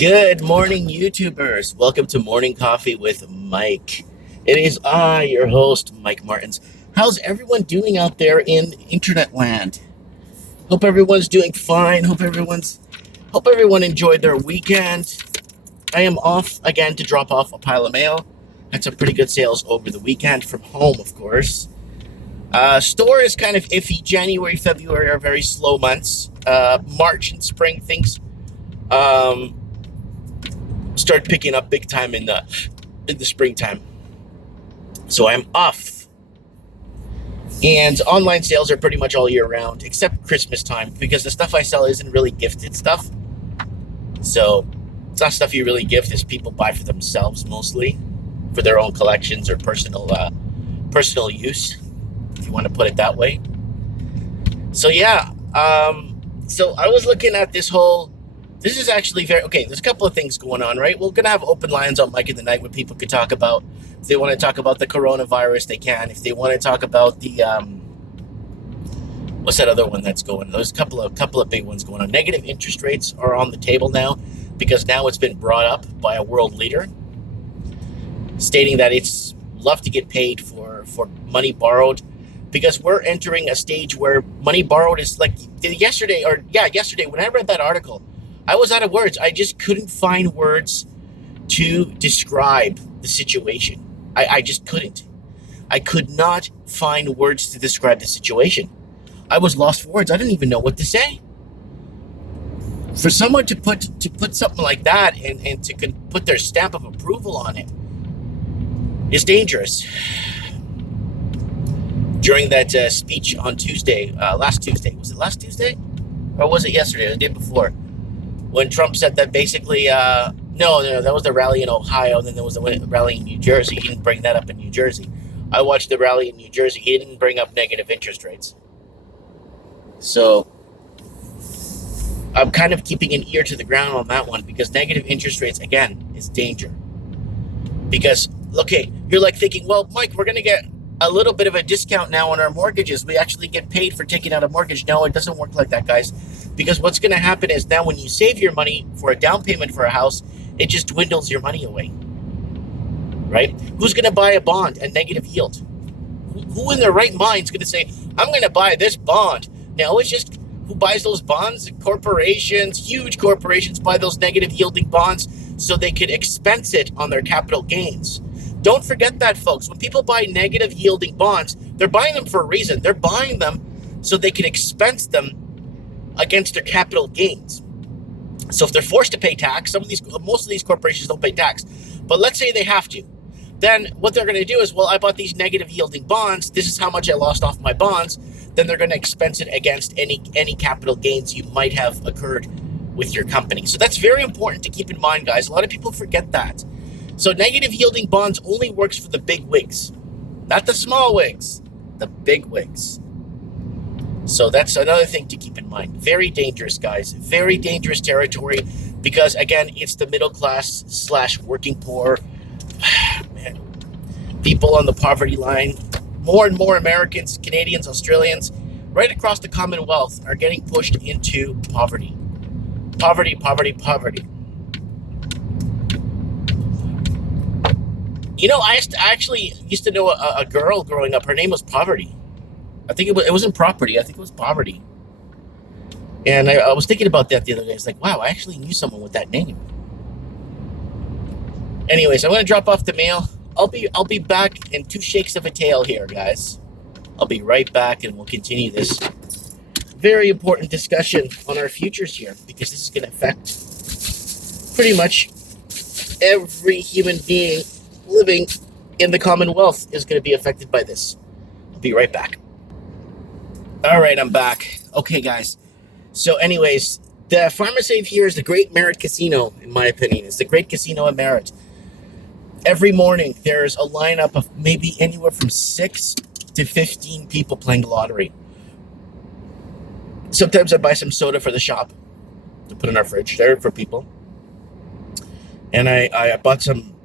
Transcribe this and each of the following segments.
Good morning, YouTubers. Welcome to Morning Coffee with Mike. It is I, your host, Mike Martins. How's everyone doing out there in internet land? Hope everyone's doing fine. Hope everyone enjoyed their weekend. I am off again to drop off a pile of mail. Had some pretty good sales over the weekend from home, of course. Store is kind of iffy. January, February are very slow months. March and spring things start picking up big time in the springtime. So I'm off. And online sales are pretty much all year round, except Christmas time, because the stuff I sell isn't really gifted stuff. So it's not stuff you really gift, it's people buy for themselves mostly, for their own collections or personal use, if you want to put it that way. So yeah, so I was looking at this is actually there's a couple of things going on, right? We're going to have open lines on Mike in the Night where people could talk about, if they want to talk about the coronavirus, they can. If they want to talk about the, what's that other one that's going on? There's a couple of big ones going on. Negative interest rates are on the table now because now it's been brought up by a world leader stating that it's love to get paid for money borrowed, because we're entering a stage where money borrowed is like yesterday when I read that article, I was out of words. I just couldn't find words to describe the situation. I just couldn't. I could not find words to describe the situation. I was lost for words. I didn't even know what to say. For someone to put something like that and to put their stamp of approval on it is dangerous. During that speech on Tuesday, last Tuesday, was it last Tuesday? Or was it yesterday, or the day before? When Trump said that basically, no, that was the rally in Ohio, and then there was the rally in New Jersey. He didn't bring that up in New Jersey. I watched the rally in New Jersey. He didn't bring up negative interest rates. So I'm kind of keeping an ear to the ground on that one, because negative interest rates, again, is danger. Because, okay, you're like thinking, well, Mike, we're going to get a little bit of a discount now on our mortgages. We actually get paid for taking out a mortgage. No, it doesn't work like that, guys. Because what's going to happen is now when you save your money for a down payment for a house, it just dwindles your money away, right? Who's going to buy a bond at negative yield? Who in their right mind is going to say, I'm going to buy this bond? No, it's just who buys those bonds? Corporations, huge corporations buy those negative yielding bonds so they could expense it on their capital gains. Don't forget that, folks. When people buy negative yielding bonds, they're buying them for a reason. They're buying them so they can expense them against their capital gains. So if they're forced to pay tax, most of these corporations don't pay tax, but let's say they have to, then what they're going to do is, well, I bought these negative yielding bonds. This is how much I lost off my bonds. Then they're going to expense it against any capital gains you might have occurred with your company. So that's very important to keep in mind, guys. A lot of people forget that. So negative yielding bonds only works for the big wigs, not the small wigs, the big wigs. So that's another thing to keep in mind. Very dangerous, guys. Very dangerous territory, because, again, it's the middle class / working poor. Man, people on the poverty line. More and more Americans, Canadians, Australians, right across the Commonwealth are getting pushed into poverty. Poverty, poverty, poverty. You know, I actually used to know a girl growing up. Her name was Poverty. I think it wasn't Property. I think it was Poverty. And I was thinking about that the other day. It's like, wow, I actually knew someone with that name. Anyways, I'm going to drop off the mail. I'll be back in 2 shakes of a tail here, guys. I'll be right back, and we'll continue this very important discussion on our futures here, because this is going to affect pretty much every human being living in the Commonwealth is going to be affected by this. I'll be right back. All right, I'm back. Okay, guys. So anyways, the Pharmasave here is the Great Merritt Casino, in my opinion. It's the Great Casino at Merritt. Every morning, there's a lineup of maybe anywhere from 6 to 15 people playing the lottery. Sometimes I buy some soda for the shop to put in our fridge there for people. And I bought some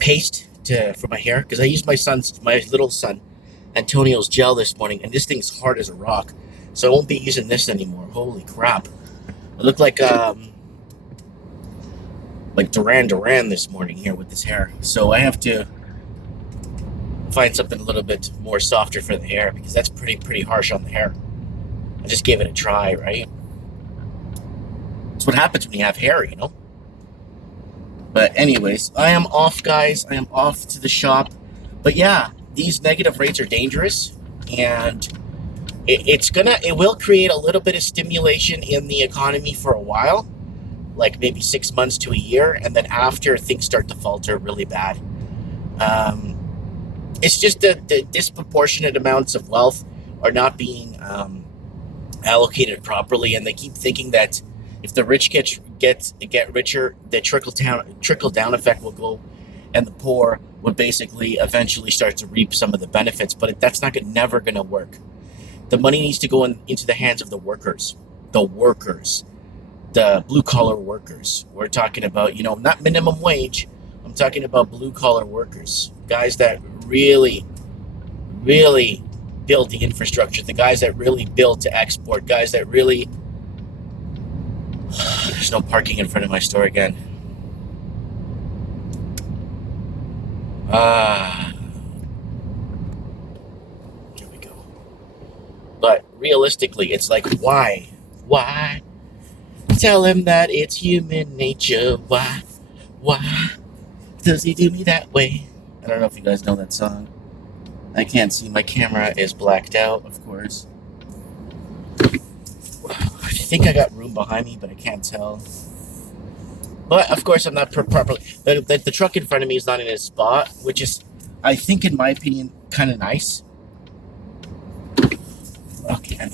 paste for my hair, because I used my little son Antonio's gel this morning, and this thing's hard as a rock, so I won't be using this anymore. Holy crap. It looked like like Duran Duran this morning here with this hair. So I have to find something a little bit more softer for the hair, because that's pretty harsh on the hair. I just gave it a try, right? That's what happens when you have hair, you know? But anyways, I am off, guys. I am off to the shop. But yeah, these negative rates are dangerous, and it will create a little bit of stimulation in the economy for a while, like maybe 6 months to a year, and then after, things start to falter really bad. It's just the disproportionate amounts of wealth are not being allocated properly, and they keep thinking that if the rich get richer, the trickle down effect will go, and the poor would basically eventually start to reap some of the benefits. But that's never going to work. The money needs to go into the hands of the workers, the blue collar workers. We're talking about, not minimum wage. I'm talking about blue collar workers, guys that really build the infrastructure, the guys that really build to export, guys that really. There's no parking in front of my store again. Here we go. But realistically, it's like, why? Tell him that it's human nature. Why does he do me that way? I don't know if you guys know that song. I can't see. My camera is blacked out, of course. I think I got room behind me, but I can't tell. But, of course, I'm not properly. The truck in front of me is not in its spot, which is, I think, in my opinion, kind of nice. Okay.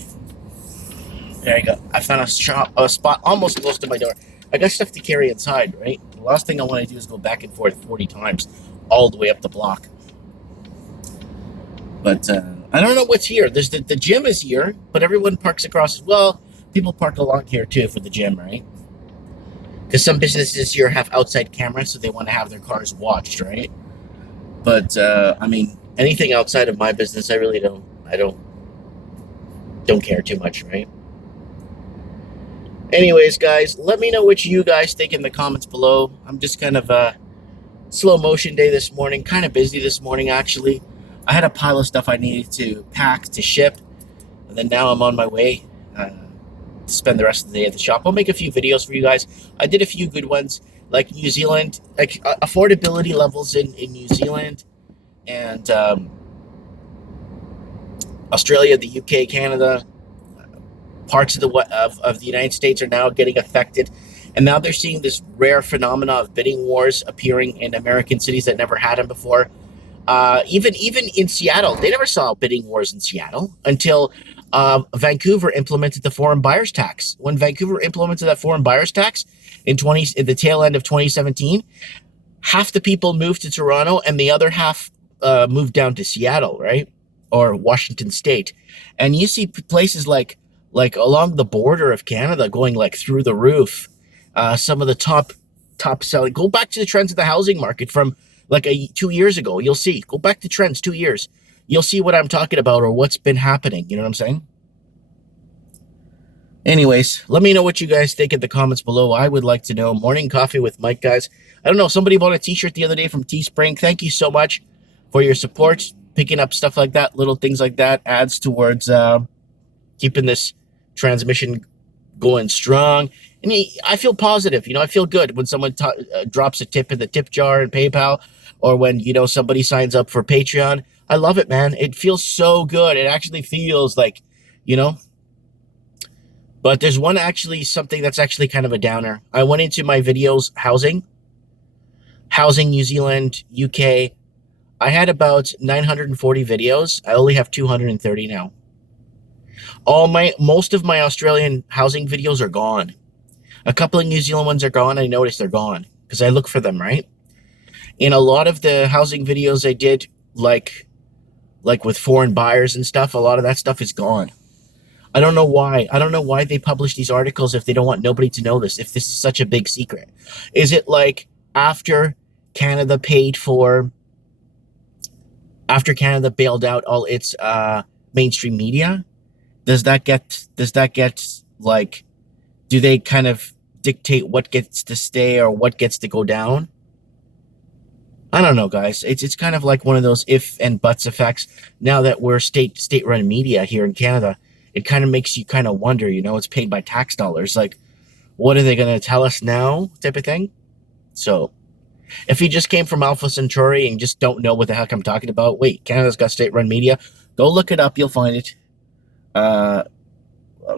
There you go. I found a spot almost close to my door. I got stuff to carry inside, right? The last thing I want to do is go back and forth 40 times all the way up the block. But I don't know what's here. There's the gym is here, but everyone parks across as well. People park a lot here, too, for the gym, right? Because some businesses here have outside cameras, so they want to have their cars watched, right? But, I mean, anything outside of my business, I really don't care too much, right? Anyways, guys, let me know what you guys think in the comments below. I'm just kind of slow motion day this morning, kind of busy this morning, actually. I had a pile of stuff I needed to pack, to ship, and then now I'm on my way to spend the rest of the day at the shop. I'll make a few videos for you guys. I did a few good ones, like New Zealand, like affordability levels in New Zealand, and Australia, the UK, Canada, parts of the United States are now getting affected. And now they're seeing this rare phenomena of bidding wars appearing in American cities that never had them before. Even in Seattle, they never saw bidding wars in Seattle until Vancouver implemented the foreign buyers tax. When Vancouver implemented that foreign buyers tax in the tail end of 2017, half the people moved to Toronto and the other half moved down to Seattle, right? Or Washington State. And you see places like along the border of Canada going like through the roof. Some of the top selling. Go back to the trends of the housing market from like 2 years ago. You'll see. Go back to trends 2 years. You'll see what I'm talking about or what's been happening. You know what I'm saying? Anyways, let me know what you guys think in the comments below. I would like to know. Morning Coffee with Mike, guys. I don't know. Somebody bought a t-shirt the other day from Teespring. Thank you so much for your support. Picking up stuff like that, little things like that adds towards keeping this transmission going strong. And I feel positive. I feel good when someone drops a tip in the tip jar in PayPal, or when, somebody signs up for Patreon. I love it, man. It feels so good. It actually feels like, But there's something that's actually kind of a downer. I went into my videos, housing New Zealand, UK. I had about 940 videos. I only have 230 now. Most of my Australian housing videos are gone. A couple of New Zealand ones are gone. I noticed they're gone because I look for them, right? In a lot of the housing videos I did, like with foreign buyers and stuff, a lot of that stuff is gone. I don't know why. I don't know why they publish these articles if they don't want nobody to know this, if this is such a big secret. Is it like after Canada bailed out all its mainstream media? Does that get like, do they kind of dictate what gets to stay or what gets to go down. I don't know, guys. It's kind of like one of those if and buts effects. Now that we're state-run media here in Canada, it kind of makes you kind of wonder, it's paid by tax dollars. Like, what are they going to tell us now type of thing? So if you just came from Alpha Centauri and just don't know what the heck I'm talking about, wait, Canada's got state-run media. Go look it up. You'll find it.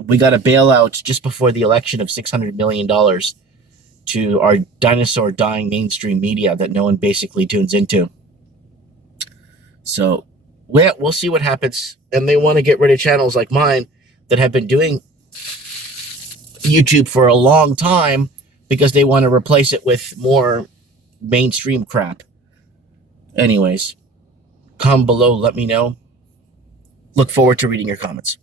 We got a bailout just before the election of $600 million to our dinosaur dying mainstream media that no one basically tunes into. So we'll see what happens. And they want to get rid of channels like mine that have been doing YouTube for a long time because they want to replace it with more mainstream crap. Anyways, comment below, let me know. Look forward to reading your comments.